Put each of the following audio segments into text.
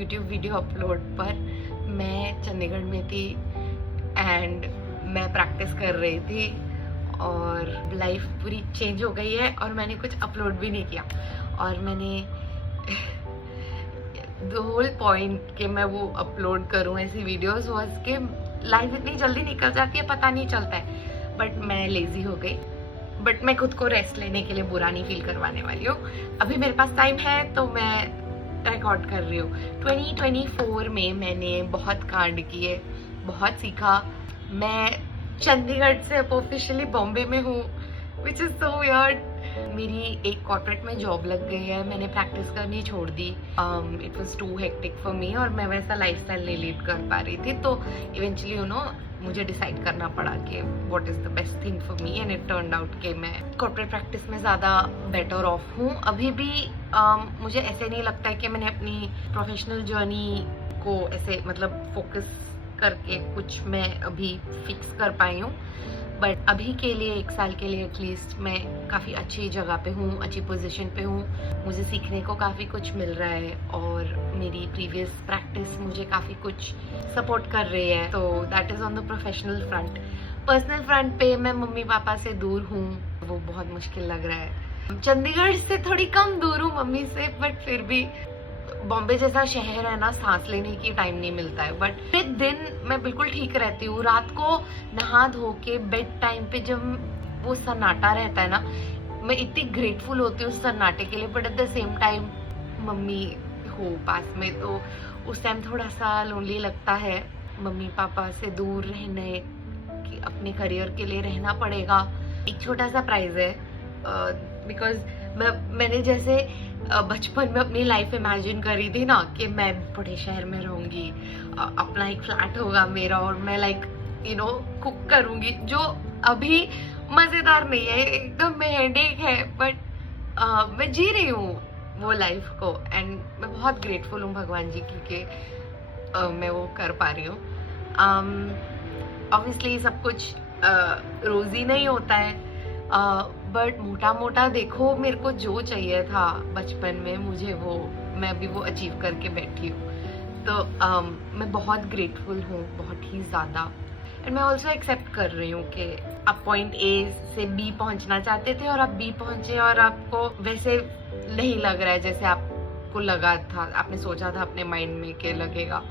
YouTube video upload पर। मैं चंडीगढ़ में थी एंड मैं प्रैक्टिस कर रही थी और लाइफ पूरी चेंज हो गई है और मैंने कुछ अपलोड भी नहीं किया। और मैंने द होल पॉइंट कि मैं वो अपलोड करूं ऐसी वीडियोस वाज कि लाइफ इतनी जल्दी निकल जाती है, पता नहीं चलता है। बट मैं लेजी हो गई। बट मैं खुद को रेस्ट लेने के लिए बुरा नहीं फील करवाने वाली हूँ। अभी मेरे पास टाइम है तो मैं रिकॉर्ड कर रही हूँ। 2024 में मैंने बहुत कांड किए, बहुत सीखा। मैं चंडीगढ़ से अब ऑफिशियली बॉम्बे में हूँ, विच इज सो वियर्ड। मेरी एक कॉर्पोरेट में जॉब लग गई है, मैंने प्रैक्टिस करनी छोड़ दी। It was too hectic for me और मैं वैसा लाइफस्टाइल नहीं लीड कर पा रही थी। तो इवेंचुअली मुझे डिसाइड करना पड़ा कि what is the best thing for me and it turned out कि मैं कॉर्पोरेट प्रैक्टिस में ज़्यादा बेटर ऑफ हूँ। अभी भी मुझे ऐसे नहीं लगता है कि मैंने अपनी प्रोफेशनल जर्नी को ऐसे मतलब फोकस करके कुछ मैं अभी फिक्स कर पाई हूँ। बट अभी के लिए 1 साल के लिए एटलीस्ट मैं काफ़ी अच्छी जगह पे हूँ, अच्छी पोजीशन पे हूँ। मुझे सीखने को काफ़ी कुछ मिल रहा है और मेरी प्रीवियस प्रैक्टिस मुझे काफ़ी कुछ सपोर्ट कर रही है। तो that is on the professional front. Personal front पे मैं मम्मी पापा से दूर हूँ, वो बहुत मुश्किल लग रहा है। चंडीगढ़ से थोड़ी कम दूर हूँ मम्मी से, बट फिर भी बॉम्बे जैसा शहर है ना, सांस लेने की टाइम नहीं मिलता है। बट फिर दिन मैं बिल्कुल ठीक रहती हूँ। रात को नहा धो के बेड टाइम पे जब वो सन्नाटा रहता है ना, मैं इतनी ग्रेटफुल होती हूँ उस सन्नाटे के लिए। But at the same time mummy हो पास में तो उस टाइम थोड़ा सा लोनली लगता है। मम्मी पापा से दूर रहने कि अपने करियर के लिए रहना पड़ेगा। एक छोटा सा प्राइज है बिकॉज मैंने जैसे बचपन में अपनी लाइफ इमेजिन करी थी ना कि मैं बड़े शहर में रहूंगी, अपना एक फ्लैट होगा मेरा और मैं लाइक कुक करूंगी, जो अभी मजेदार नहीं है, एकदम में हेडेक है। बट मैं जी रही हूँ वो लाइफ को एंड मैं बहुत ग्रेटफुल हूँ भगवान जी की कि मैं वो कर पा रही हूँ। ऑब्वियसली सब कुछ रोजी नहीं होता है, बट मोटा मोटा देखो मेरे को जो चाहिए था बचपन में मुझे वो मैं अभी वो अचीव करके बैठी हूँ। तो मैं बहुत ग्रेटफुल हूँ, बहुत ही ज़्यादा। एंड मैं ऑल्सो एक्सेप्ट कर रही हूँ कि आप पॉइंट ए से बी पहुँचना चाहते थे और आप बी पहुँचे और आपको वैसे नहीं लग रहा है जैसे आपको लगा था, आपने सोचा था अपने माइंड में कि लगेगा।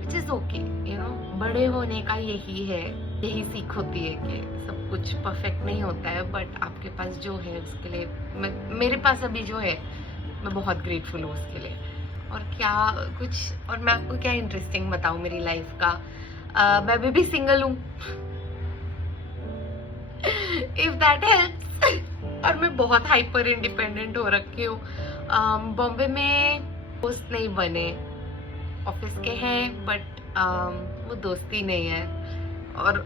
विच इज़ ओके, बड़े होने का यही है, यही सीख होती है कि सब कुछ परफेक्ट नहीं होता है। बट आपके पास जो है उसके लिए मेरे पास अभी जो है मैं बहुत ग्रेटफुल हूँ उसके लिए। और क्या कुछ और मैं आपको क्या इंटरेस्टिंग बताऊँ मेरी लाइफ का। मैं अभी भी सिंगल हूँ इफ दैट हेल्प्स। और मैं बहुत हाइपर इंडिपेंडेंट हो रखी हूँ। बॉम्बे में दोस्त नहीं बने, ऑफिस के हैं बट वो दोस्ती नहीं है। और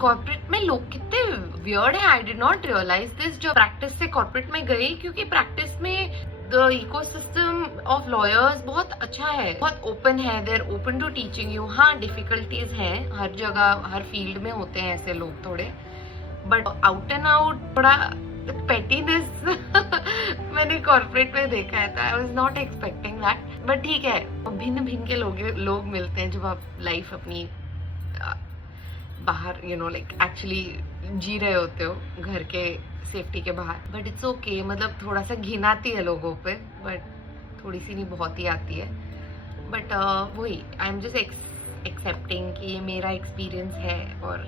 कॉर्पोरेट में लोग कितने वियर्ड है, I did not realise this. जो प्रैक्टिस से कॉर्पोरेट में गई, क्योंकि प्रैक्टिस में द इकोसिस्टम ऑफ लॉयर्स बहुत अच्छा है, बहुत ओपन है, they are open to teaching you. हाँ डिफिकल्टीज हैं, हर जगह हर फील्ड में होते हैं ऐसे लोग थोड़े, बट आउट एंड आउट थोड़ा पेटीनेस मैंने कॉर्पोरेट में देखा है। तो I was not expecting that, but ठीक है, भिन्न भिन्न के लोग मिलते हैं जब आप लाइफ अपनी बाहर लाइक एक्चुअली जी रहे होते हो घर के सेफ्टी के बाहर। बट इट्स ओके, मतलब थोड़ा सा घिन आती है लोगों पे, बट थोड़ी सी नहीं बहुत ही आती है। बट वही आई एम जस्ट एक्सेप्टिंग कि ये मेरा एक्सपीरियंस है और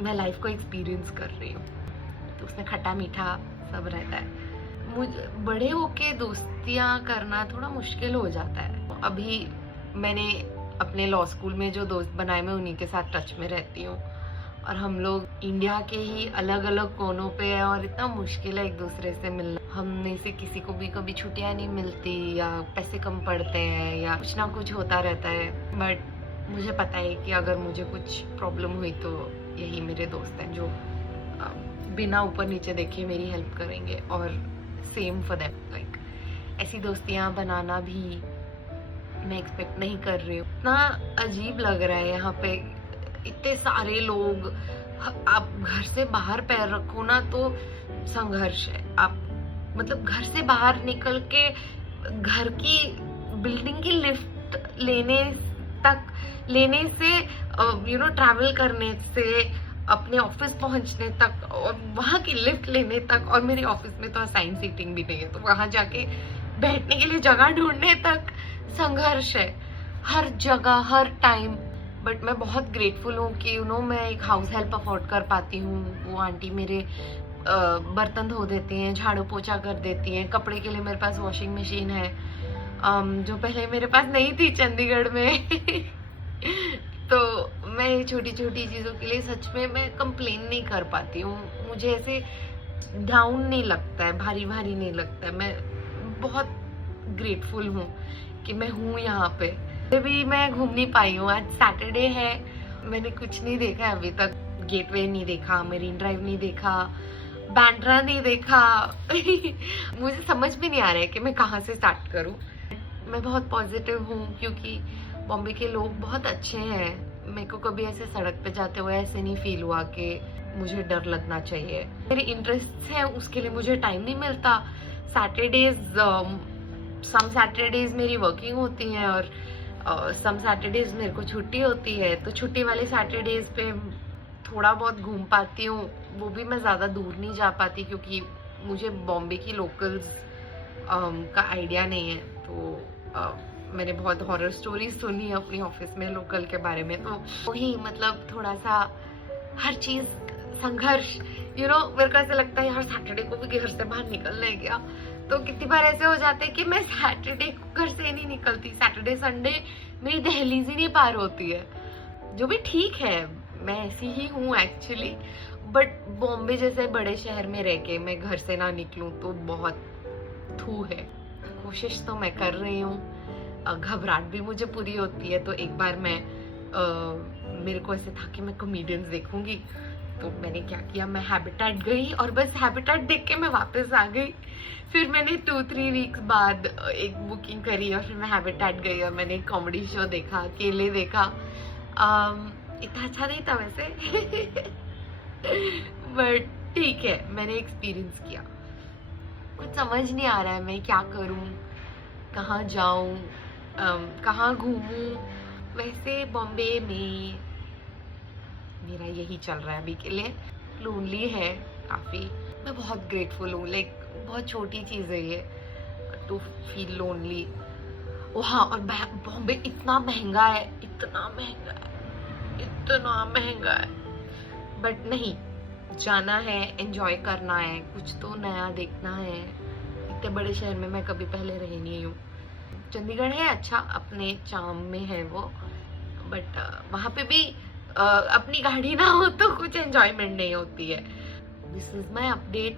मैं लाइफ को एक्सपीरियंस कर रही हूँ, तो उसमें खट्टा मीठा सब रहता है। मुझे बड़े होके दोस्तियाँ करना थोड़ा मुश्किल हो जाता है। अभी मैंने अपने लॉ स्कूल में जो दोस्त बनाए मैं उन्हीं के साथ टच में रहती हूँ और हम लोग इंडिया के ही अलग अलग कोनों पे है और इतना मुश्किल है एक दूसरे से मिलना। हम में से किसी को भी कभी छुट्टियाँ नहीं मिलती या पैसे कम पड़ते हैं या कुछ ना कुछ होता रहता है। बट मुझे पता है कि अगर मुझे कुछ प्रॉब्लम हुई तो यही मेरे दोस्त हैं जो बिना ऊपर नीचे देखे मेरी हेल्प करेंगे। और सेम फॉर देम, लाइक ऐसी दोस्तियाँ बनाना भी मैं एक्सपेक्ट नहीं कर रही हूँ। इतना अजीब लग रहा है यहाँ पे, इतने सारे लोग। आप घर से बाहर पैर रखो ना तो संघर्ष है। आप मतलब घर से बाहर निकल के घर की बिल्डिंग की लिफ्ट लेने से ट्रैवल करने से अपने ऑफिस पहुंचने तक और वहां की लिफ्ट लेने तक, और मेरे ऑफिस में तो असाइन सीटिंग भी नहीं है, तो वहां जाके बैठने के लिए जगह ढूंढने तक संघर्ष है हर जगह हर टाइम। बट मैं बहुत ग्रेटफुल हूँ कि मैं एक हाउस हेल्प अफोर्ड कर पाती हूँ। वो आंटी मेरे बर्तन धो देती हैं, झाड़ू पोछा कर देती हैं, कपड़े के लिए मेरे पास वॉशिंग मशीन है, जो पहले मेरे पास नहीं थी चंडीगढ़ में। तो मैं छोटी छोटी चीज़ों के लिए सच में मैं कंप्लेन नहीं कर पाती हूँ, मुझे ऐसे डाउन नहीं लगता है, भारी भारी नहीं लगता है। मैं बहुत ग्रेटफुल हूँ कि मैं हूँ यहाँ पे। अभी मैं घूम नहीं पाई हूँ, आज सैटरडे है, मैंने कुछ नहीं देखा है अभी तक। गेटवे नहीं देखा, मरीन ड्राइव नहीं देखा, बैंड्रा नहीं देखा। मुझे समझ भी नहीं आ रहा है कि मैं कहाँ से स्टार्ट करूँ। मैं बहुत पॉजिटिव हूँ क्योंकि बॉम्बे के लोग बहुत अच्छे हैं। मेरे को कभी ऐसे सड़क पे जाते हुए ऐसे नहीं फील हुआ कि मुझे डर लगना चाहिए। मेरे इंटरेस्ट हैं उसके लिए मुझे टाइम नहीं मिलता। सम सैटरडेज मेरी वर्किंग होती है और सम सैटरडेज मेरे को छुट्टी होती है, तो छुट्टी वाले सैटरडेज पे थोड़ा बहुत घूम पाती हूँ। वो भी मैं ज़्यादा दूर नहीं जा पाती क्योंकि मुझे बॉम्बे की लोकल्स का आइडिया नहीं है। तो मैंने बहुत हॉरर स्टोरीज सुनी है अपनी ऑफिस में लोकल के बारे में, तो वही मतलब थोड़ा सा हर चीज़ संघर्ष। मेरे को ऐसा लगता है यार सैटरडे को भी घर से बाहर निकलना है क्या। तो कितनी बार ऐसे हो जाते हैं कि मैं सैटरडे को घर से नहीं निकलती, सैटरडे संडे मेरी दहलीज ही नहीं पार होती है, जो भी ठीक है, मैं ऐसी ही हूँ एक्चुअली। बट बॉम्बे जैसे बड़े शहर में रह के मैं घर से ना निकलूं तो बहुत थू है। कोशिश तो मैं कर रही हूँ, घबराहट भी मुझे पूरी होती है। तो एक बार मेरे को ऐसे था कि मैं कॉमेडियंस देखूंगी, तो मैंने क्या किया, मैं हैबिटेट गई और बस हैबिटेट देख के मैं वापस आ गई। फिर मैंने 2-3 वीक्स बाद एक बुकिंग करी और फिर मैं हैबिटेट गई और मैंने एक कॉमेडी शो देखा, अकेले देखा। इतना अच्छा नहीं था वैसे। बट ठीक है, मैंने एक्सपीरियंस किया। कुछ समझ नहीं आ रहा है मैं क्या करूं, कहाँ जाऊं, कहाँ घूमूं। वैसे बॉम्बे में मेरा यही चल रहा है अभी के लिए। लोनली है काफ़ी, मैं बहुत ग्रेटफुल हूँ। लाइक बहुत छोटी चीज़ है ये, टू फील लोनली। ओ हाँ, और बॉम्बे इतना महंगा है, इतना महंगा है, इतना महंगा है। बट नहीं, जाना है, एंजॉय करना है, कुछ तो नया देखना है। इतने बड़े शहर में मैं कभी पहले रही नहीं हूँ। चंडीगढ़ है अच्छा, अपने चार्म में है वो, बट वहाँ पे भी अपनी गाड़ी ना हो तो कुछ एंजॉयमेंट नहीं होती है। This is my update.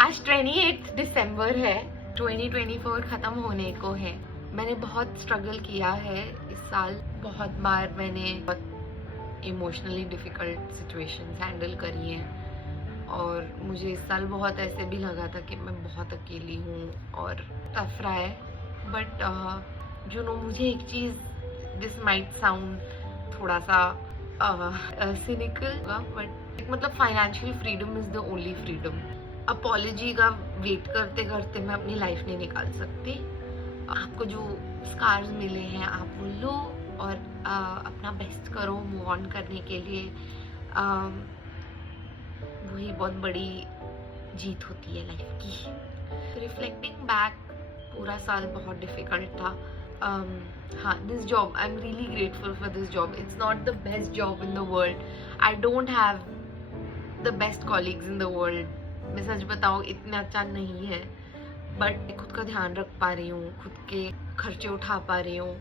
आज 28 दिसंबर है, 2024 खत्म होने को है। मैंने बहुत स्ट्रगल किया है इस साल, बहुत बार मैंने बहुत इमोशनली डिफिकल्ट सिचुएशंस हैंडल करी हैं और मुझे इस साल बहुत ऐसे भी लगा था कि मैं बहुत अकेली हूँ और टफ रहा है। बट मुझे एक चीज़, दिस माइट साउंड थोड़ा सा सिनिकल, बट मतलब financial freedom is the only freedom. Apology का वेट करते करते मैं अपनी लाइफ नहीं निकाल सकती। आपको जो स्कार्स मिले हैं आप वो लो और अपना बेस्ट करो मूव ऑन करने के लिए। वही बहुत बड़ी जीत होती है लाइफ की। रिफ्लेक्टिंग बैक, पूरा साल बहुत डिफिकल्ट था। हाँ, this job, I am really grateful for this job. It's not the best job in the world, I don't have the best colleagues in the world. मैं सच बताऊँ इतना अच्छा नहीं है, बट खुद का ध्यान रख पा रही हूँ, खुद के खर्चे उठा पा रही हूँ।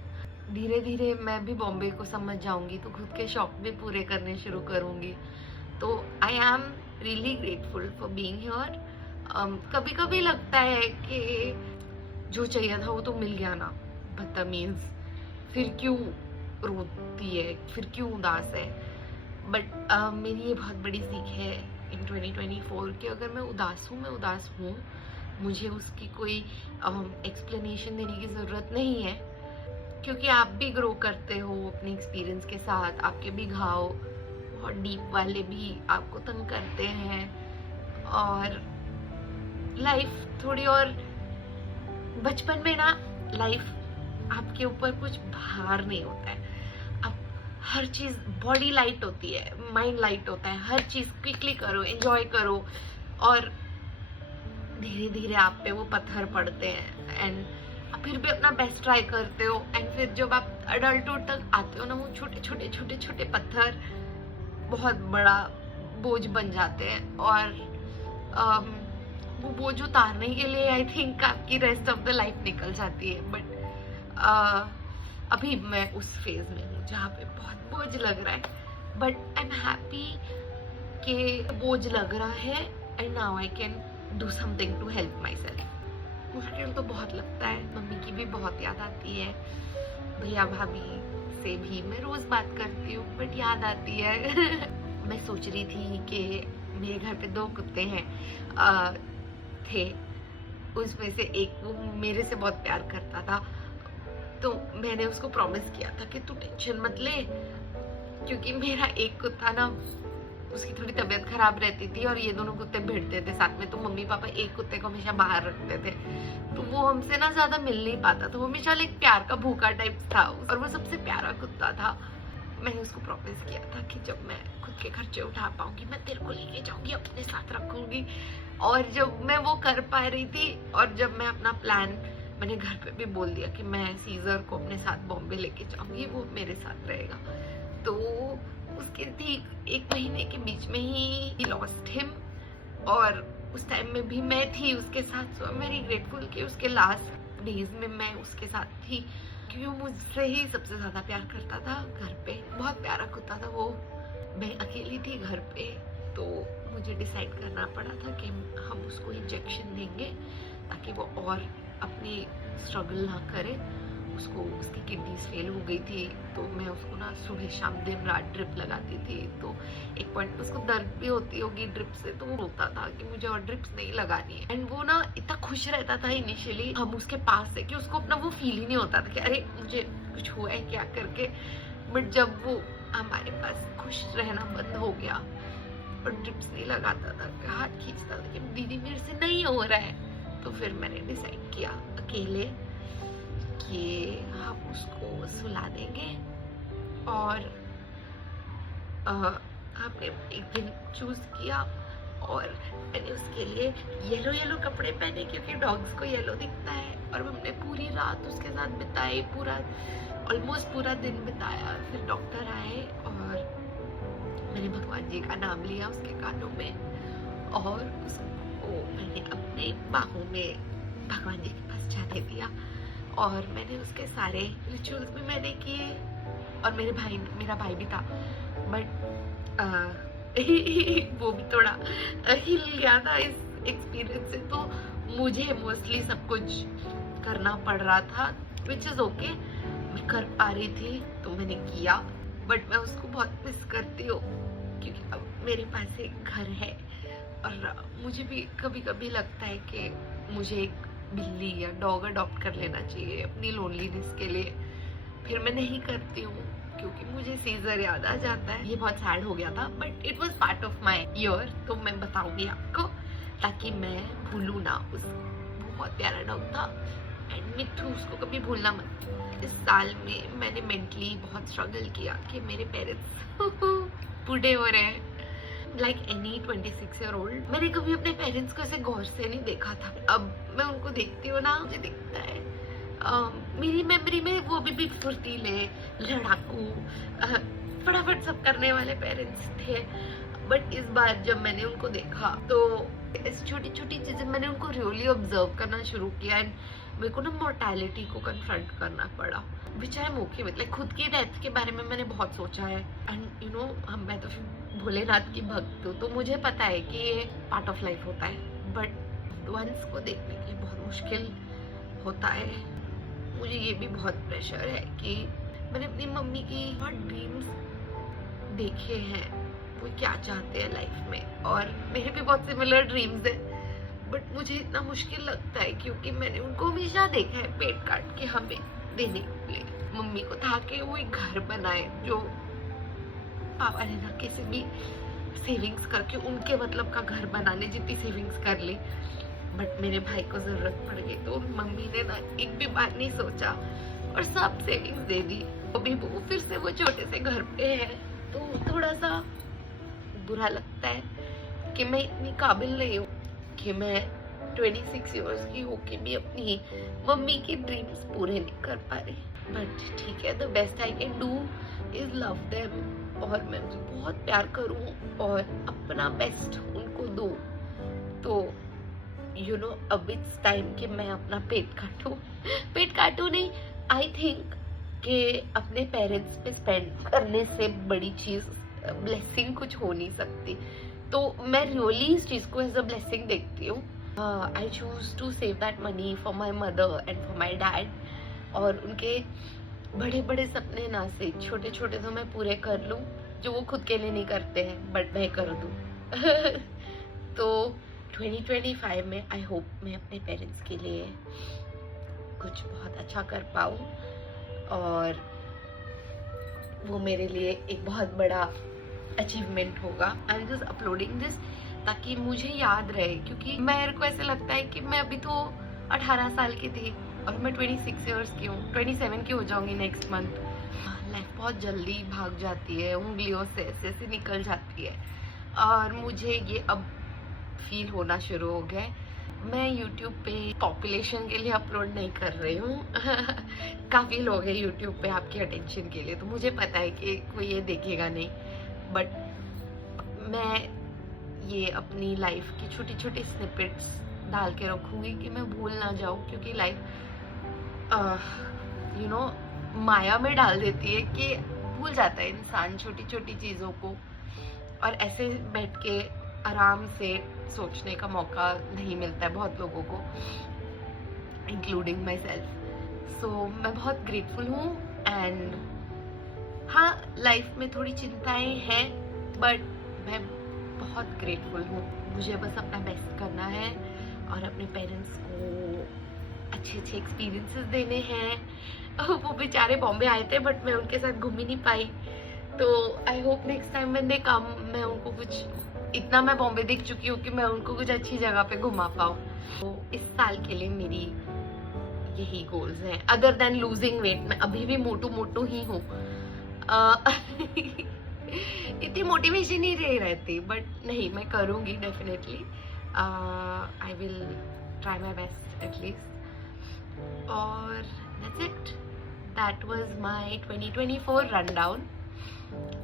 धीरे धीरे मैं भी बॉम्बे को समझ जाऊंगी तो खुद के शौक भी पूरे करने शुरू करूँगी। तो I am really grateful for being here. कभी कभी लगता है कि जो चाहिए था वो तो मिल गया ना, बदतमीज, फिर क्यों रोती है, फिर क्यों उदास है। बट मेरी ये बहुत बड़ी सीख है इन 2024 कि अगर मैं उदास हूँ, मुझे उसकी कोई एक्सप्लेनेशन देने की ज़रूरत नहीं है, क्योंकि आप भी ग्रो करते हो अपने एक्सपीरियंस के साथ। आपके भी घाव बहुत डीप वाले भी आपको तंग करते हैं और लाइफ थोड़ी और, बचपन में ना लाइफ आपके ऊपर कुछ भार नहीं होता है। आप हर चीज, बॉडी लाइट होती है, माइंड लाइट होता है, हर चीज क्विकली करो, एंजॉय करो, और धीरे धीरे आप पे वो पत्थर पड़ते हैं एंड फिर भी अपना बेस्ट ट्राई करते हो, एंड फिर जब आप अडल्टहुड तक आते हो ना, वो छोटे छोटे छोटे छोटे पत्थर बहुत बड़ा बोझ बन जाते हैं, और वो बोझ उतारने के लिए आई थिंक आपकी रेस्ट ऑफ द लाइफ निकल जाती है। बट अभी मैं उस फेज में हूँ जहाँ पे बहुत बोझ लग रहा है, बट आई एम हैप्पी कि बोझ लग रहा है and now I can do something to help myself. मुश्किल तो बहुत लगता है, मम्मी की भी बहुत याद आती है, भैया भाभी से भी मैं रोज बात करती हूँ, बट याद आती है। मैं सोच रही थी कि मेरे घर पे 2 कुत्ते हैं थे, उसमें से एक वो मेरे से बहुत प्यार करता था, तो मैंने उसको प्रॉमिस किया था कि तू टेंशन मत ले, क्योंकि मेरा एक कुत्ता ना, उसकी थोड़ी तबीयत खराब रहती थी और ये दोनों कुत्ते भिड़ते थे साथ में, तो मम्मी पापा एक कुत्ते को हमेशा बाहर रखते थे, तो वो हमसे ना ज्यादा मिल नहीं पाता, तो वो हमेशा एक प्यार का भूखा टाइप था, और वो सबसे प्यारा कुत्ता था। मैंने उसको प्रॉमिस किया था कि जब मैं खुद के खर्चे उठा पाऊंगी मैं तेरे को लेके जाऊंगी, अपने साथ रखूंगी, और जब मैं वो कर पा रही थी, और जब मैं अपना प्लान, मैंने घर पे भी बोल दिया कि मैं सीजर को अपने साथ बॉम्बे लेके जाऊंगी, वो मेरे साथ रहेगा, तो उसके ठीक 1 महीने के बीच में ही लॉस्ट हिम, और उस टाइम में भी मैं थी उसके साथ, सो आई एम वेरी ग्रेटफुल कि उसके लास्ट डेज में मैं उसके साथ थी, क्योंकि वो मुझसे ही सबसे ज्यादा प्यार करता था। घर पे बहुत प्यारा कुत्ता था वो, मैं अकेली थी घर पे, तो मुझे डिसाइड करना पड़ा था कि हम उसको इंजेक्शन देंगे ताकि वो और अपनी स्ट्रगल ना करे। उसको, उसकी किडनीज फेल हो गई थी, तो मैं उसको ना सुबह शाम दिन रात ड्रिप लगाती थी, तो एक पॉइंट उसको दर्द भी होती होगी ड्रिप से, तो वो रोता था कि मुझे और ड्रिप्स नहीं लगानी है, एंड वो ना इतना खुश रहता था इनिशियली हम उसके पास है कि उसको अपना वो फील ही नहीं होता था कि अरे मुझे कुछ हुआ है क्या करके, बट जब वो हमारे पास खुश रहना बंद हो गया और ड्रिप्स नहीं लगाता था, हाथ खींचता था कि दीदी मेरे से नहीं हो रहा है, तो फिर मैंने डिसाइड किया अकेले कि हम उसको सुला देंगे, और हमने एक दिन चूज किया और मैंने उसके लिए येलो येलो कपड़े पहने, क्योंकि डॉग्स को येलो दिखता है, और हमने पूरी रात उसके साथ बिताई, पूरा ऑलमोस्ट पूरा दिन बिताया। फिर डॉक्टर आए और मैंने भगवान जी का नाम लिया उसके कानों में, और उसको मैंने अपने बाहों में भगवान जी के पास जाने दिया, और मैंने उसके सारे रिचुअल्स भी मैंने किए, और मेरा भाई भी था, बट वो भी थोड़ा हिल गया था इस एक्सपीरियंस से, तो मुझे मोस्टली सब कुछ करना पड़ रहा था, विच इज ओके, मैं कर पा रही थी तो मैंने किया, बट मैं उसको बहुत मिस करती हूँ, क्योंकि अब मेरे पास एक घर है, और मुझे भी कभी कभी लगता है कि मुझे एक बिल्ली या डॉग अडॉप्ट कर लेना चाहिए अपनी लोनलीनेस के लिए, फिर मैं नहीं करती हूँ क्योंकि मुझे सीजर याद आ जाता है। ये बहुत सैड हो गया था, but it was part of my year, तो मैं बताऊंगी आपको ताकि मैं भूलूं ना। उस बहुत प्यारा डॉग था, एंड मिट्टू, उसको कभी भूलना मत। इस साल में मैंने मेंटली बहुत स्ट्रगल किया कि मेरे पेरेंट्स बूढ़े हो रहे हैं, लाइक एनी 26 ईयर ओल्ड। मैंने कभी अपने पेरेंट्स को ऐसे गौर से नहीं देखा था, अब मैं उनको देखती हूँ ना, मुझे दिखता है मेरी मेमोरी में वो भी फुर्तीले, लड़ाकू, फटाफट सब करने वाले पेरेंट्स थे, बट इस बार जब मैंने उनको देखा तो ऐसी छोटी छोटी चीजें मैंने उनको रियली ऑब्जर्व करना शुरू किया, एंड मेरे को ना मोर्टेलिटी को कन्फ्रंट करना पड़ा, which I am okay with. Like खुद की डेथ के बारे में मैंने बहुत सोचा है, एंड यू नो मैं तो भोलेनाथ की भक्त हूँ, तो मुझे पता है कि ये पार्ट ऑफ लाइफ होता है, बट वंस को देखने के लिए बहुत मुश्किल होता है। मुझे ये भी बहुत प्रेशर है कि मैंने अपनी मम्मी की बहुत ड्रीम्स देखे हैं, वो क्या चाहते हैं लाइफ में, और मेरे भी बहुत सिमिलर ड्रीम्स है, बट मुझे इतना मुश्किल लगता है क्योंकि मैंने उनको हमेशा देखा है पेट काट के हमें देने के लिए। मम्मी को था कि वो एक घर बनाए, जो पापा ने ना किसी भी सेविंग्स करके उनके मतलब का घर बनाने जितनी सेविंग्स कर ली, बट मेरे भाई को जरूरत पड़ गई तो मम्मी ने ना एक भी बार नहीं सोचा, और सब सेविंग्स दे दी। अभी वो फिर से वो छोटे से घर पे है, तो थोड़ा सा बुरा लगता है कि मैं इतनी काबिल नहीं हूँ कि मैं 26 इयर्स की होके भी अपनी मम्मी की ड्रीम्स पूरे नहीं कर पा रही। बट ठीक है, the best I can do is love them, और मैं उनको बहुत प्यार करूँ और अपना बेस्ट उनको दूँ। तो यू नो, अब इट्स टाइम कि मैं अपना पेट काटूँ नहीं, आई थिंक कि अपने पेरेंट्स पे स्पेंड करने से बड़ी चीज ब्लेसिंग कुछ हो नहीं सकती। तो मैं रियली इस चीज को एज अ ब्लेसिंग देखती हूँ। I choose to save that money for my mother and for my dad, और उनके बड़े बड़े सपने ना से छोटे छोटे तो मैं पूरे कर लूँ, जो वो खुद के लिए नहीं करते हैं बट मैं कर दूँ। तो 2025 में आई होप मैं अपने पेरेंट्स के लिए कुछ बहुत अच्छा कर पाऊँ, और वो मेरे लिए एक बहुत बड़ा अचीवमेंट होगा। I am just uploading this ताकि मुझे याद रहे, क्योंकि मेरे को ऐसे लगता है कि मैं अभी तो 18 साल की थी और मैं 26 इयर्स की हूँ, 27 की हो जाऊंगी नेक्स्ट मंथ। लाइफ बहुत जल्दी भाग जाती है, उंगलियों से ऐसे ऐसे निकल जाती है, और मुझे ये अब फील होना शुरू हो गया है। मैं YouTube पे पॉपुलेशन के लिए अपलोड नहीं कर रही हूँ। काफ़ी लोग हैं YouTube पे आपकी अटेंशन के लिए, तो मुझे पता है कि कोई ये देखेगा नहीं, बट मैं ये अपनी लाइफ की छोटी छोटी स्निपेट्स डाल के रखूँगी कि मैं भूल ना जाऊँ, क्योंकि लाइफ यू नो माया में डाल देती है कि भूल जाता है इंसान छोटी छोटी चीज़ों को, और ऐसे बैठ के आराम से सोचने का मौका नहीं मिलता है बहुत लोगों को, इंक्लूडिंग माई सेल्फ। सो मैं बहुत ग्रेटफुल हूँ, एंड हाँ, लाइफ में थोड़ी चिंताएं हैं, बट मैं बहुत ग्रेटफुल हूँ। मुझे बस अपना बेस्ट करना है और अपने पेरेंट्स को अच्छे अच्छे एक्सपीरियंसेस देने हैं। वो बेचारे बॉम्बे आए थे बट मैं उनके साथ घूम ही नहीं पाई, तो I hope next time when they come मैं उनको कुछ, इतना मैं बॉम्बे देख चुकी हूँ कि मैं उनको कुछ अच्छी जगह पे घुमा पाऊँ। तो इस साल के लिए मेरी यही गोल्स हैं, अदर देन लूजिंग वेट। मैं अभी भी मोटू ही हूँ। इतनी मोटिवेशन ही नहीं रहती, बट नहीं, मैं करूँगी definitely. I will try my best at least, और that's it. That was my 2024 run down.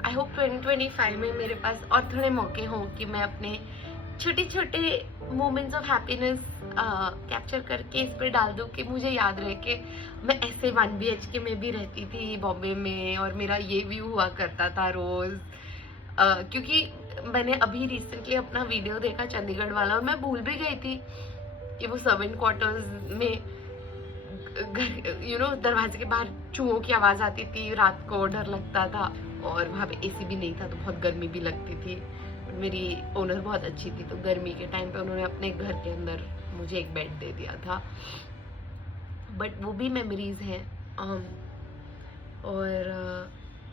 I hope 2025 में मेरे पास और थोड़े मौके हों कि मैं अपने छोटे छोटे मोमेंट्स ऑफ हैप्पीनेस कैप्चर करके इस पर डाल दूँ, कि मुझे याद रहे कि मैं ऐसे 1 BHK में भी रहती थी बॉम्बे में, और मेरा ये व्यू हुआ करता था रोज़। क्योंकि मैंने अभी रिसेंटली अपना वीडियो देखा चंडीगढ़ वाला, और मैं भूल भी गई थी कि वो सर्वेंट क्वार्टर्स में दरवाजे के बाहर चूहों की आवाज़ आती थी, रात को डर लगता था, और वहाँ पे AC भी नहीं था तो बहुत गर्मी भी लगती थी। मेरी ओनर बहुत अच्छी थी, तो गर्मी के टाइम पे उन्होंने अपने घर के अंदर मुझे एक बेड दे दिया था। बट वो भी मेमोरीज हैं, और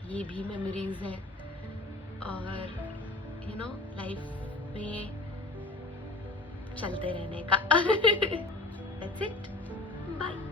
ये भी मेमोरीज हैं, और लाइफ में चलते रहने का। That's it. Bye.